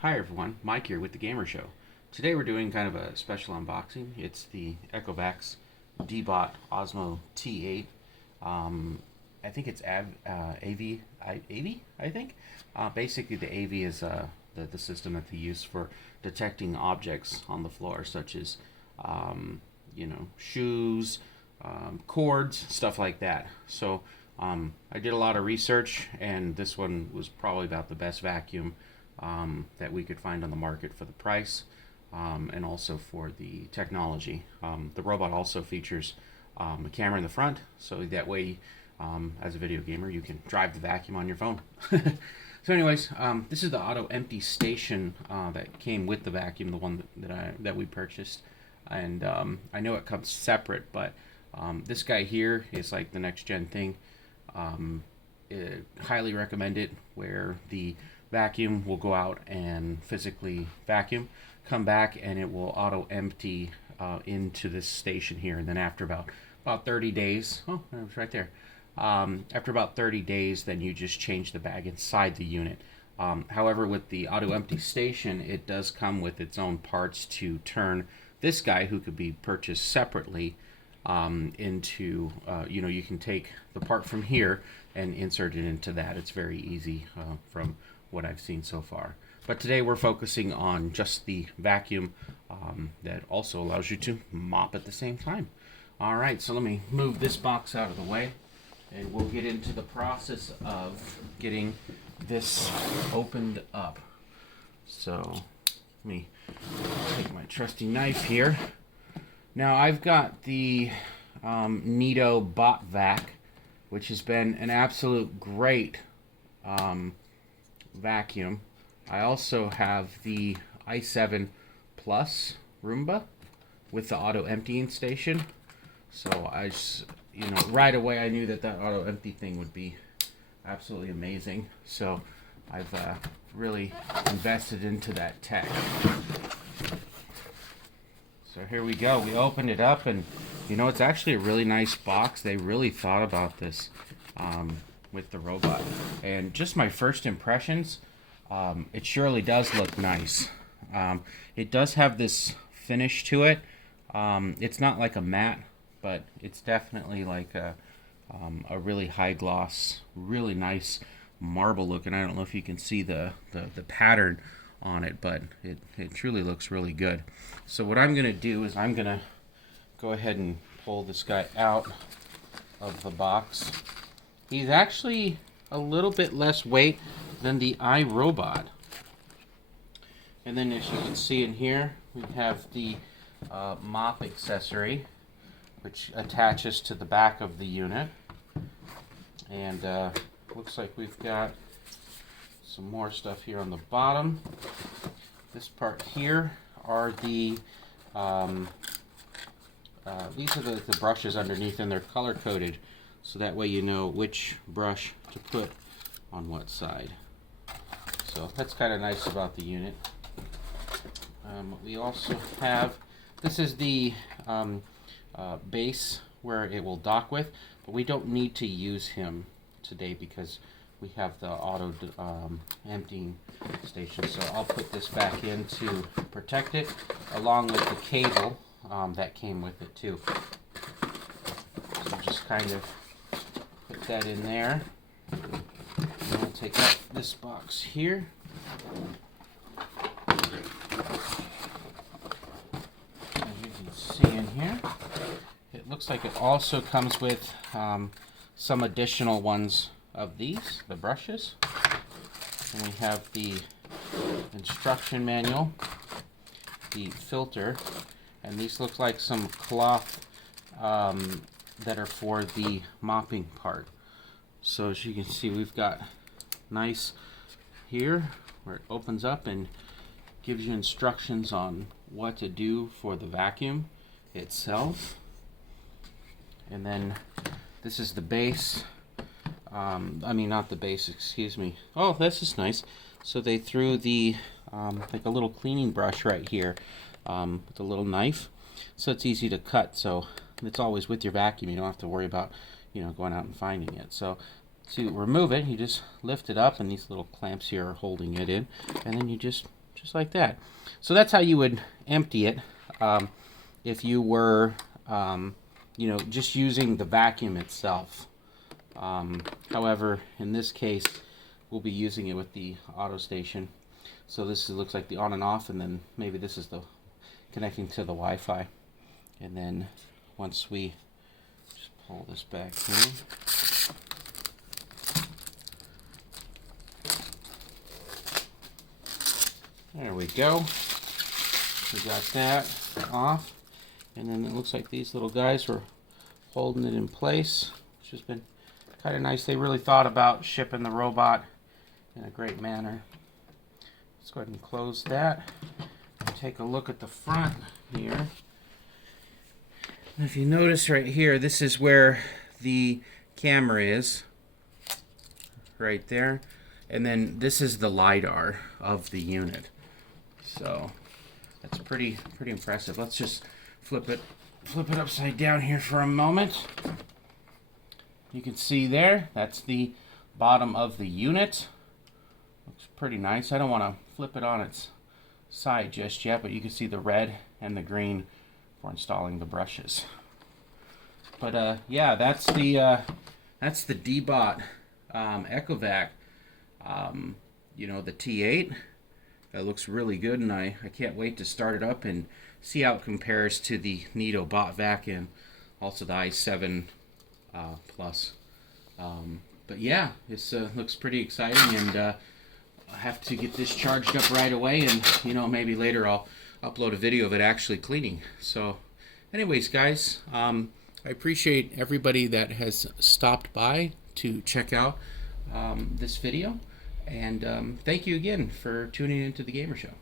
Hi everyone, Mike here with the Gamer Show. Today we're doing kind of a special unboxing. It's the EVOVACS DEEBOT OZMO T8. I think it's AIVI, I think. Basically the AIVI is the system that they use for detecting objects on the floor, such as shoes, cords, stuff like that. So I did a lot of research, and this one was probably about the best vacuum that we could find on the market for the price, and also for the technology. The robot also features a camera in the front, so that way, as a video gamer, you can drive the vacuum on your phone. So anyways, this is the auto empty station that came with the vacuum, the one that we purchased. And I know it comes separate, but this guy here is like the next gen thing. Highly recommend it, where the vacuum will go out and physically vacuum, come back, and it will auto empty into this station here. And then after about 30 days, oh, it was right there. After about 30 days, then you just change the bag inside the unit. However, with the auto empty station, it does come with its own parts to turn this guy, who could be purchased separately, into, you can take the part from here and insert it into that. It's very easy from what I've seen so far. But today we're focusing on just the vacuum that also allows you to mop at the same time. All right, so let me move this box out of the way, and we'll get into the process of getting this opened up. So let me take my trusty knife here. Now I've got the Neato Bot Vac, which has been an absolute great vacuum. I also have the i7 Plus Roomba with the auto emptying station. So I just, right away I knew that auto empty thing would be absolutely amazing. So I've really invested into that tech. So here we go. We opened it up, and it's actually a really nice box. They really thought about this with the robot. And just my first impressions, it surely does look nice. It does have this finish to it. It's not like a matte, but it's definitely like a really high gloss, really nice marble look. And I don't know if you can see the pattern on it, but it truly looks really good. So what I'm going to do is I'm going to go ahead and pull this guy out of the box. He's actually a little bit less weight than the iRobot. And then, as you can see in here, we have the mop accessory, which attaches to the back of the unit. And looks like we've got some more stuff here on the bottom. This part here are the these are the brushes underneath, and they're color coded, so that way you know which brush to put on what side. So that's kind of nice about the unit. We also have, this is the base where it will dock with, but we don't need to use him today because we have the auto emptying station. So I'll put this back in to protect it, along with the cable that came with it too. So just kind of put that in there. And I'll take out this box here. As you can see in here, it looks like it also comes with some additional ones of these, the brushes. And we have the instruction manual, the filter, and these look like some cloth that are for the mopping part. So as you can see, we've got nice here where it opens up and gives you instructions on what to do for the vacuum itself. And then this is the base. Not the base, excuse me. Oh, this is nice. So they threw the like a little cleaning brush right here with a little knife, so it's easy to cut. So it's always with your vacuum. You don't have to worry about going out and finding it. So to remove it, you just lift it up, and these little clamps here are holding it in, and then you just just like that. So that's how you would empty it if you were, you know, just using the vacuum itself. However, in this case, we'll be using it with the auto station. So this looks like the on and off, and then maybe this is the connecting to the Wi-Fi. And then once we just pull this back here, there we go. We got that off, and then it looks like these little guys were holding it in place, which has been kind of nice. They really thought about shipping the robot in a great manner. Let's go ahead and close that. Take a look at the front here. And if you notice right here, this is where the camera is, right there, and then this is the LiDAR of the unit. So that's pretty impressive. Let's just flip it upside down here for a moment. You can see there, that's the bottom of the unit. Looks pretty nice. I don't want to flip it on its side just yet, but you can see the red and the green for installing the brushes. But yeah, that's the DEEBOT EVOVAC, you know, the T8. It looks really good, and I can't wait to start it up and see how it compares to the NeaToBot vacuum, also the i7 Plus. But yeah, this looks pretty exciting, and I have to get this charged up right away, and you know, maybe later I'll upload a video of it actually cleaning. So anyways, guys, I appreciate everybody that has stopped by to check out this video. And thank you again for tuning into the Gamer Show.